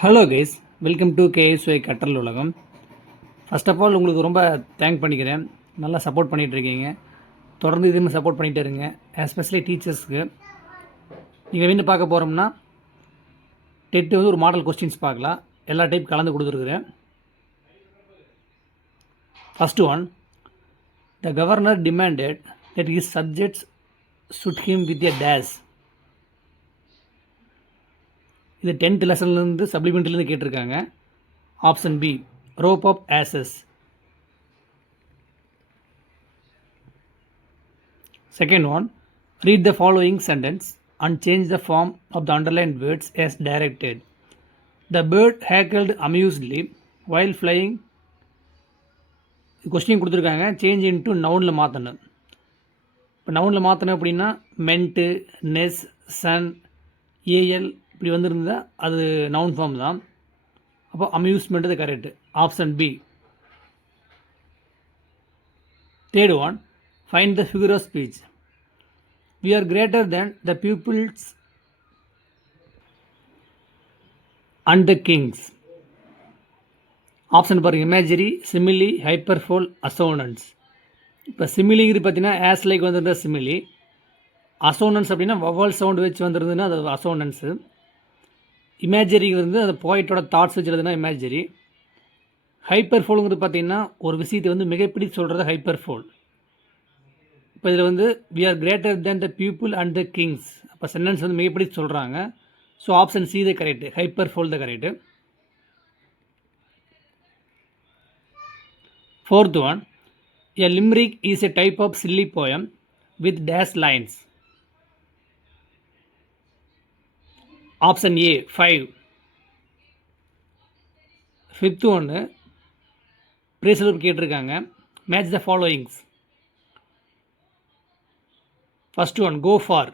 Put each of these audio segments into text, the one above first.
Hello guys, welcome to KSY கற்றல் உலகம். First of all உங்களுக்கு ரொம்ப தேங்க் பண்ணிக்கிறேன். நல்லா சப்போர்ட் பண்ணிகிட்ருக்கீங்க. தொடர்ந்து இதுமாதிரி சப்போர்ட் பண்ணிகிட்டே இருங்க. எஸ்பெஷலி டீச்சர்ஸ்க்கு. நீங்கள் என்ன பார்க்க போகிறோம்னா, டெட்டு வந்து ஒரு மாடல் கொஸ்டின்ஸ் பார்க்கலாம். எல்லா டைப் கலந்து கொடுத்துருக்குறேன். First one, the governor demanded that his subjects should him with a dash. இது 10th லெசன்லேருந்து சப்ளிமெண்ட்லேருந்து கேட்டிருக்காங்க. Option B, rope of ashes. Second one, read the following sentence and change the form of the underlined words as directed. The bird hackled amusedly while flying. Question கொடுத்துருக்காங்க, change into நவுனில் மாற்றணும். இப்போ நவுனில் மாற்றணும் அப்படின்னா மென்ட்டு, Ness, Sun, AL இப்படி வந்துருந்தால் அது noun form தான். அப்போ amusement இது correct. Option B. Third one, find the figure of speech. We are greater than the pupils and the kings. Option பாருங்கள், இமேஜரி, சிமிலி, ஹைப்பர்ஃபோல், அசோனன்ஸ். இப்போ சிமிலிங்கிறது பார்த்தீங்கன்னா ஆஸ் லைக் வந்துருந்தா சிமிலி. அசோனன்ஸ் அப்படின்னா vowel sound வச்சு வந்துருதுன்னா அது அசோனன்ஸு. இமேஜரிங்கிறது வந்து அந்த போய்ட்டோட தாட்ஸ் வச்சுருதுன்னா இமேஜரி. ஹைப்பர்ஃபோலுங்கிறது பார்த்தீங்கன்னா ஒரு விஷயத்தை வந்து மிகப்பிடி சொல்கிறது ஹைப்பர்ஃபோல். இப்போ இதில் வந்து we are greater than the people and the kings. அப்போ சென்டென்ஸ் வந்து மிகப்படி சொல்கிறாங்க. ஸோ ஆப்ஷன் சி தான் கரெக்டு, ஹைப்பர்ஃபோல் தான் correct. Fourth one, a limerick is a type of silly poem with dash lines. Option A, 5. Fifth ஒன்று, phrasal கேட்டிருக்காங்க. Match the followings. First one, go for,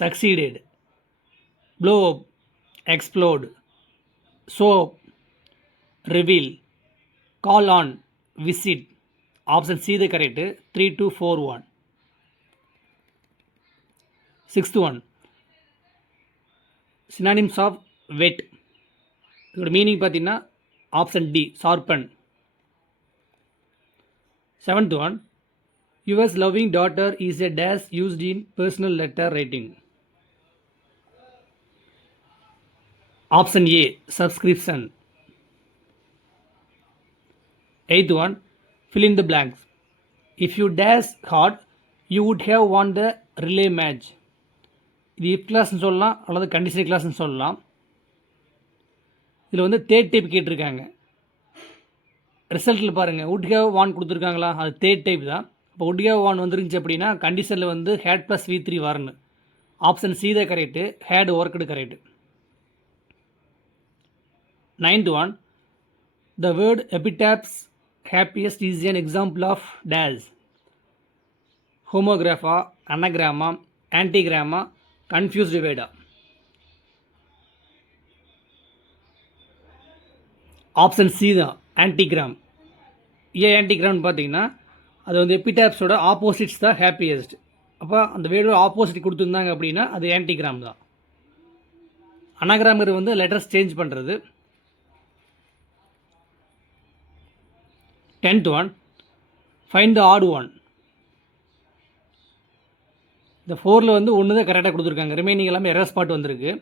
succeeded, blow up, explode, show up, reveal, call on, visit. Option C the correct. 3, 2, 4, 1. Sixth one, synonyms of whet. இதோட meaning பார்த்தீங்கன்னா option D, sharpen. Seventh one, yours loving daughter is a dash used in personal letter writing. Option A, subscription. Eighth one, fill in the blanks. If you dash hard, you would have won the relay match. இது if கிளாஸ்ன்னு சொல்லலாம் அல்லது conditional கிளாஸ்ன்னு சொல்லலாம். இதில் வந்து third type கேட்டிருக்காங்க. ரிசல்ட்டில் பாருங்கள், would have won கொடுத்துருக்காங்களா, அது தேர்ட் டைப் தான். இப்போ would have won வந்துருந்துச்சு அப்படின்னா கண்டிஷனில் வந்து had + V3 வரணும். ஆப்ஷன் சி தான் correct, had worked correct. Ninth one, the word epitaphs happiest is an example of dash. ஹோமோகிராஃபா, அனகிராமா, ஆன்டிகிராமா, கன்ஃபியூஸ்டு வேர்டா. ஆப்ஷன் சி தான், ஆன்டிகிராம். ஏன் ஆன்டிகிராம்னு பார்த்தீங்கன்னா அது வந்து எபிடாப்ஸோட ஆப்போசிட்ஸ் தான் ஹாப்பியஸ்ட். அப்போ அந்த வேர்டோட ஆப்போசிட் கொடுத்துருந்தாங்க அப்படின்னா அது ஆன்டிகிராம் தான். அனகிராம்ங்கிறது வந்து லெட்டர்ஸ் சேஞ்ச் பண்ணுறது. 10th one, find the odd one. இந்த 4ல் வந்து ஒன்று தான் கரெக்டாக கொடுத்துருக்காங்க, ரிமைனிங் எல்லாமே எரர் ஸ்பாட் வந்திருக்கு.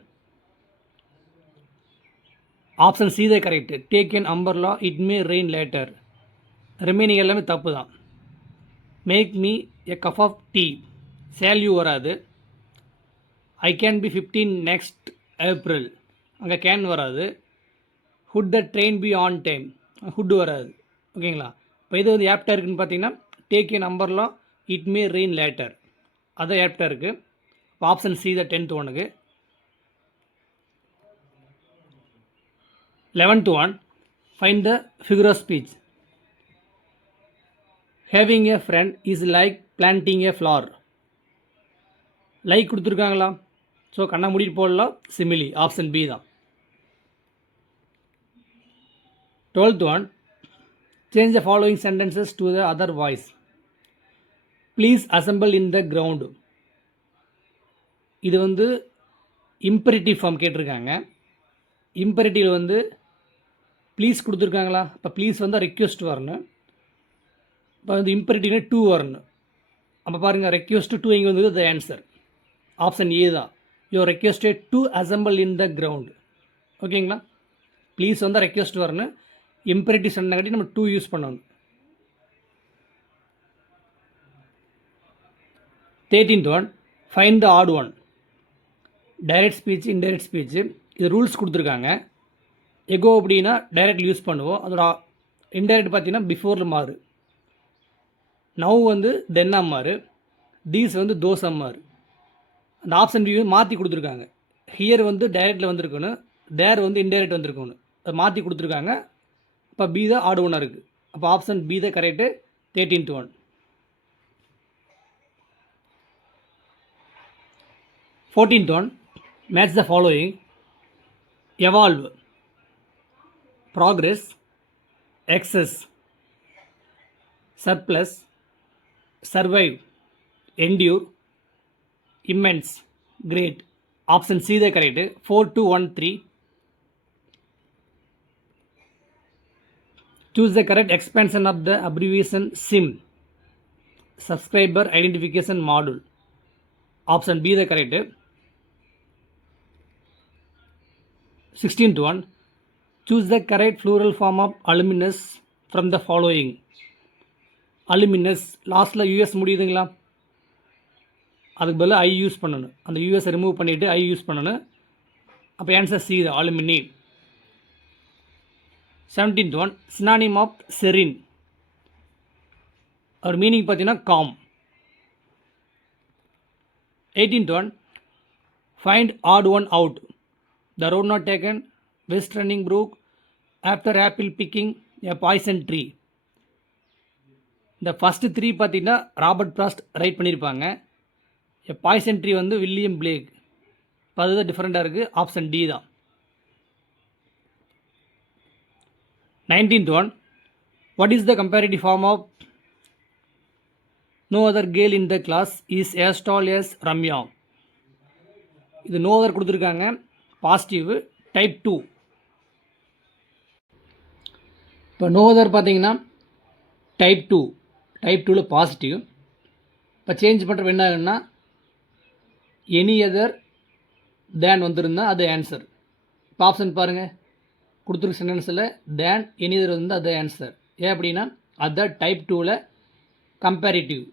ஆப்ஷன் சி தான் correct, take an umbrella, it may rain later. Remaining எல்லாமே தப்பு தான். Make me a cup of tea, shall you வராது. I can be 15 next April, அங்கே கேன் வராது. Would the train be on time, would வராது. ஓகேங்களா. இப்போ இது வந்து ஆப்டாக இருக்குதுன்னு பார்த்தீங்கன்னா take an umbrella, it may rain later, அது ஆப்டாக இருக்குது. இப்போ ஆப்ஷன் சி தான் 10th ஒனுக்கு. 11th one, find the figure of speech. Having a friend is like planting a flower. Like கொடுத்துருக்காங்களா, ஸோ கண்ணை மூடிட்டு போடலாம், சிமிலி. ஆப்ஷன் பி தான். 12th one, change the following sentences to the other voice. Please assemble in the ground. இது வந்து இம்பெரிட்டிவ் form கேட்டிருக்காங்க. இம்பெரேட்டிவ் வந்து please கொடுத்துருக்காங்களா, இப்போ ப்ளீஸ் வந்தால் ரெக்வெஸ்ட் வரணும். இப்போ வந்து இம்பெரேட்டிவ்னா டூ வரணும். அப்போ பாருங்கள், ரெக்வெஸ்ட் டூ இங்கே வந்து த ஆன்சர் ஆப்ஷன் ஏ தான். You requested to assemble in the ground. ஓகேங்களா, ப்ளீஸ் வந்தால் ரெக்வெஸ்ட் வரணும். இம்பெரேட்டிவ் சொன்னங்காட்டி நம்ம டூ யூஸ் பண்ணணும். 13th one, find the odd one. Direct speech, indirect speech, இது ரூல்ஸ் கொடுத்துருக்காங்க. எகோ அப்படின்னா டைரக்ட் யூஸ் பண்ணுவோம். அதோட இன்டைரக்ட் பார்த்தீங்கன்னா பிஃபோரில் மாறு. நவ் வந்து தென்னா மாறு. தீஸ் வந்து தோஸ் மாறு. அந்த ஆப்ஷன் வியூ மாற்றி கொடுத்துருக்காங்க. ஹியர் வந்து டைரக்டில் வந்திருக்கணும், தேர் வந்து இன்டைரக்ட் வந்திருக்கணும். அதை மாற்றி கொடுத்துருக்காங்க. இப்போ பி தான் ஆட் ஒன்னாக இருக்குது. அப்போ ஆப்ஷன் பி தான் correct. 13th one. 14th one, match the following. Evolve, progress, excess, surplus, survive, endure, immense, great. Option C the correct. 4213. Choose the correct expansion of the abbreviation SIM, subscriber identification module. Option B the correct. 16th one, choose the correct plural form of alumnus from the following. alumnus லாஸ்ட்டில் US முடியுதுங்களா, அதுக்கு பதில் ஐ use பண்ணணும். அந்த US remove பண்ணிவிட்டு ஐ use பண்ணணும். அப்போ answer C தான், alumni. 17th one, synonym of serene. அவர் மீனிங் பார்த்தீங்கன்னா calm. 18th one, find odd one out. The road not taken, west running brook, after apple picking, a poison tree. இந்த first three பார்த்தீங்கன்னா Robert Frost write பண்ணியிருப்பாங்க. A poison tree வந்து William Blake. இப்போ அதுதான் டிஃப்ரெண்ட்டாக இருக்குது. Option D தான். 19th one, what is the comparative form of no other girl in the class is as tall as Ramya. இது நோ அதர் கொடுத்துருக்காங்க, பாசிட்டிவ், டைப் 2. இப்போ நோ அதர் பார்த்தீங்கன்னா டைப் 2, டைப் 2ல் பாசிட்டிவ். இப்போ சேஞ்ச் பண்ணுறப்ப என்ன ஆகுன்னா எனி அதர் தேன் வந்துருந்தால் அது ஆன்சர். இப்போ ஆப்ஷன் பாருங்கள், கொடுத்துருக்க சென்டென்ஸில் தேன் எனி அதர் வந்து அது ஆன்சர். ஏன் அப்படின்னா அதுதான் டைப் 2ல் கம்பேரிட்டிவ்.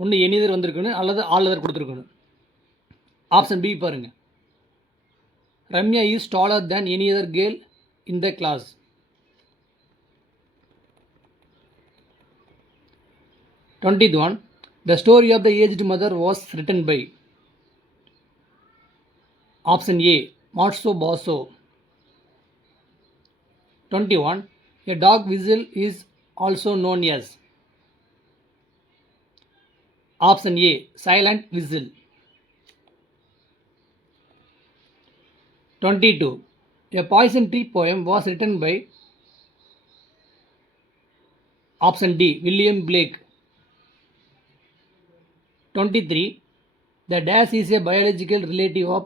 ஒன்று எனி அதர் வந்திருக்கணும் அல்லது ஆல் அதர் கொடுத்துருக்கணும். ஆப்ஷன் பி பாருங்கள், Ramya is taller than any other girl in the class. 20th one, the story of the aged mother was written by. Option A, Matsu Basso. 21, a dog whistle is also known as. Option A, silent whistle. 22, a poison tree poem was written by. Option D, William Blake. 23, the dash is a biological relative of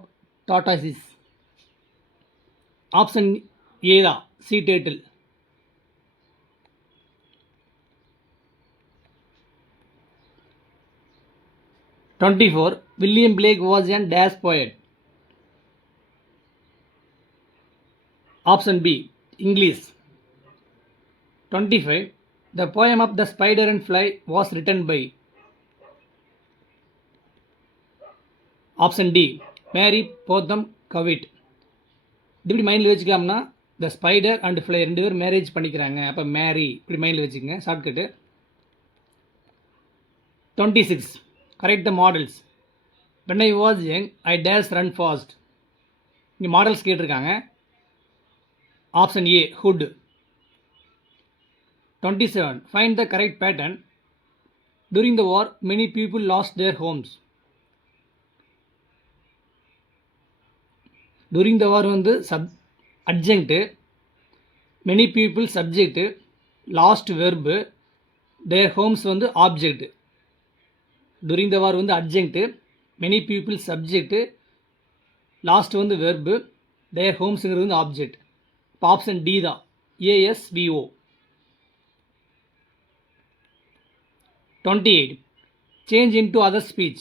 tortoises. Option A da, sea turtle. 24, William Blake was a dash poet. Option B, English. 25, the poem of the spider and fly was written by. Option D, Mary Potham Cowit. இப்படி மைண்டில் வச்சுக்கலாம்னா த spider and fly ரெண்டு பேரும் marriage பண்ணிக்கிறாங்க. அப்போ மேரி இப்படி மைண்டில் வச்சுக்கோங்க, shortcut. 26, correct the models. when I was young I dash run fast. இங்கே மாடல்ஸ் கேட்டிருக்காங்க. Option A, hood. 27, find the correct pattern. During the war many people lost their homes. During the war வந்து adjunct, many people subject, last verb, their homes வந்து object. During the war வந்து adjunct, many people subject, last வந்து verb, their homes வந்து object. இப்போ option D தான், ASVO. 28. Change into other speech.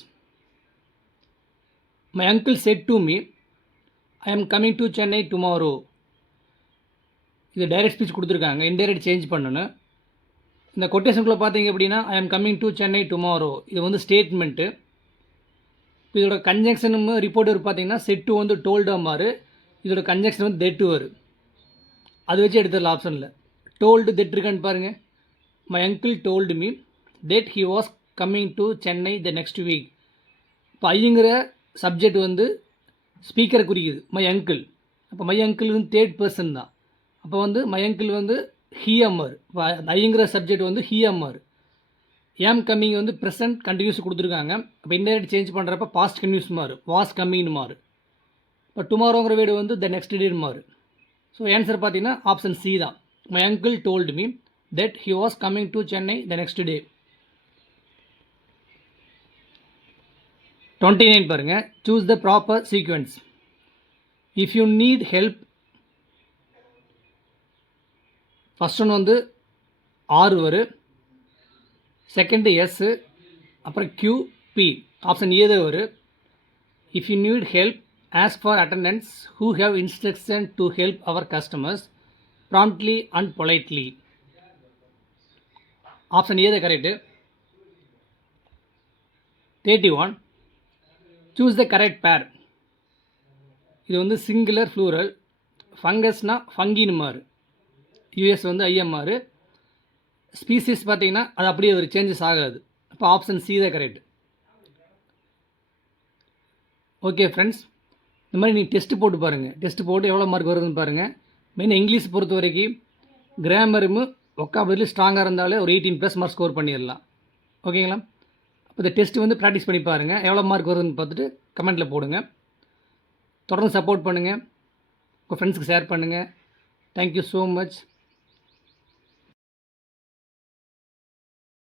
My uncle said to me, I am coming to Chennai tomorrow. இது direct speech கொடுத்துருக்காங்க, indirect change பண்ணணும். இந்த கொட்டேஷனுக்குள்ளே பார்த்தீங்க அப்படின்னா ஐ ஆம் கம்மிங் டு சென்னை டுமாரோ, இது வந்து ஸ்டேட்மெண்ட்டு. இப்போ இதோட கன்ஜங்ஷனும் ரிப்போர்ட்டர் பார்த்தீங்கன்னா செட்டு வந்து டோல்டாக மாறு, இதோட கன்ஜங்ஷன் வந்து தெட்டு வரும். அது வச்சு எடுத்துடலாம் ஆப்ஷனில். டோல்டு தெட் இருக்கான்னு பாருங்கள். My uncle told me that he was coming to Chennai the next week. இப்போ ஐங்கிற சப்ஜெக்ட் வந்து ஸ்பீக்கரை குறிக்குது, மை அங்கிள். அப்போ மை அங்கிள் வந்து தேர்ட் பர்சன் தான். அப்போ வந்து மை அங்கிள் வந்து ஹீ அம்மர். இப்போ ஐங்கிற சப்ஜெக்ட் வந்து ஹீ அம்மர். ஏம் கம்மிங் வந்து ப்ரெசன்ட் கண்டினியூஸ் கொடுத்துருக்காங்க. அப்போ இன்டைரக்ட் சேஞ்ச் பண்ணுறப்ப பாஸ்ட் கண்டினியூஸ் மாறு, வாஸ் கம்மிங்னு மாறு. இப்போ டுமாரோங்கிற வேர்டு வந்து த நெக்ஸ்ட் டேன்னு மாறு. ஸோ ஆன்சர் பார்த்தீங்கன்னா ஆப்ஷன் சி தான், my uncle told me that he was coming to Chennai the next day. 29 பாருங்கள். Choose the proper sequence. If you need help, first one வந்து ஆர் வரும், செகண்டு எஸ்ஸு, அப்புறம் QP. Option A தான் வரும். If you need help, ask for attendance who have instruction to help our customers promptly and politely. Option A தான் correct. 31. Choose the correct பேர். இது வந்து singular ஃப்ளூரல். ஃபங்கஸ்னால் ஃபங்கின்னு மாறு, யூஎஸ் வந்து ஐஎம்ஆர். ஸ்பீசிஸ் பார்த்தீங்கன்னா அது அப்படியே ஒரு சேஞ்சஸ் ஆகாது. அப்போ ஆப்ஷன் சி தான் கரெக்ட். ஓகே ஃப்ரெண்ட்ஸ், இந்த மாதிரி நீங்கள் டெஸ்ட்டு போட்டு பாருங்கள். டெஸ்ட்டு போட்டு எவ்வளோ மார்க் வருதுன்னு பாருங்கள். மெயினாக இங்கிலீஷ் பொறுத்த வரைக்கும் கிராமரும் ஒக்காபுலரி ஸ்ட்ராங்காக இருந்தாலே ஒரு 18+ மார்க் ஸ்கோர் பண்ணிடலாம். ஓகேங்களா? இப்போ இந்த டெஸ்ட்டு வந்து ப்ராக்டிஸ் பண்ணி பாருங்கள். எவ்வளோ மார்க் வருதுன்னு பார்த்துட்டு கமெண்ட்டில் போடுங்க. தொடர்ந்து சப்போர்ட் பண்ணுங்கள், உங்கள் ஃப்ரெண்ட்ஸுக்கு ஷேர் பண்ணுங்கள். Thank you so much.